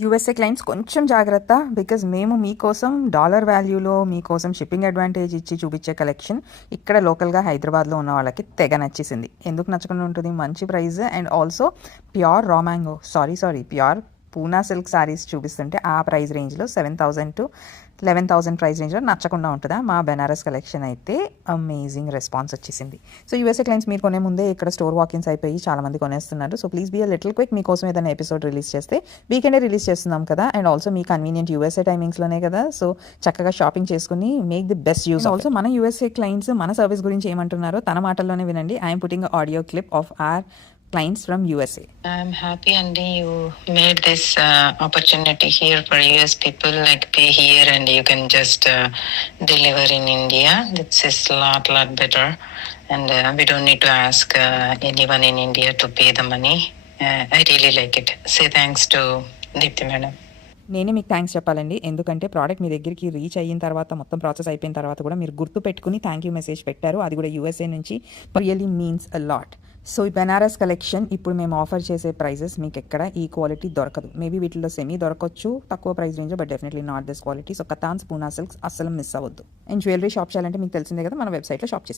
USA clients కొంచెం జాగ్రత్త. Because మేము మీకోసం డాలర్ వాల్యూలో మీకోసం షిప్పింగ్ అడ్వాంటేజ్ ఇచ్చి చూపించే కలెక్షన్ ఇక్కడ లోకల్గా హైదరాబాద్లో ఉన్న వాళ్ళకి తెగ నచ్చేసింది. ఎందుకు నచ్చకుండా ఉంటుంది? మంచి price and also pure raw mango pure Poona silk saris చూపిస్తుంటే ఆ ప్రైస్ రేంజ్లో 7,000 to 11,000 ప్రైస్ రేంజ్లో నచ్చకుండా ఉంటుందా? మా బెనారస్ కలెక్షన్ అయితే అమేజింగ్ రెస్పాన్స్ వచ్చేసింది. సో యూఎస్ఏ క్లయింట్స్ మీరు కొనే ముందే ఇక్కడ స్టోర్ వాకిన్స్ అయిపోయి చాలామంది కొనేస్తున్నారు. So please be a little quick. మీకోసం ఏదైనా ఎపిసోడ్ రిలీజ్ చేస్తే వీకెండే రిలీజ్ చేస్తున్నాం కదా, అండ్ ఆల్సో మీ కన్వీనియంట్ యూఎస్ఏ టైమింగ్స్లోనే కదా. సో చక్కగా షాపింగ్ చేసుకుని make the best use. Also మన యూఎస్ఏ క్లయింట్స్ మన సర్వీస్ గురించి ఏమంటున్నారో తన మాటల్లోనే వినండి. I'm putting audio clip of our clients from USA. I'm happy, Andy, you made this opportunity here for US people, like pay here and you can just deliver in India. This is lot better, and we don't need to ask anyone in India to pay the money. I really like it. Say thanks to Deepthi madam. నేనే మీకు thanks చెప్పాలండి. ఎందుకంటే product మీ దగ్గరికి reach అయిన తర్వాత మొత్తం process అయిపోయిన తర్వాత కూడా మీరు గుర్తు పెట్టుకుని థ్యాంక్ యూ మెసేజ్ పెట్టారు. అది కూడా యూఎస్ఏ నుంచి really means a lot. So ఈ బెనారస్ కలెక్షన్ ఇప్పుడు మేము ఆఫర్ చేసే ప్రైజెస్ మీకు ఎక్కడ ఈ క్వాలిటీ దొరకదు. మేబీ వీటిలో సెమీ దొరకవచ్చు తక్కువ price range, but definitely not this quality. So katans Poona silks అస్సలు మిస్ అవ్వద్దు. అండ్ జ్యువెలరీ షాప్ చేయాలంటే మీకు తెలిసిందే కదా, మన వెబ్సైట్లో షాప్ చేస్తాం.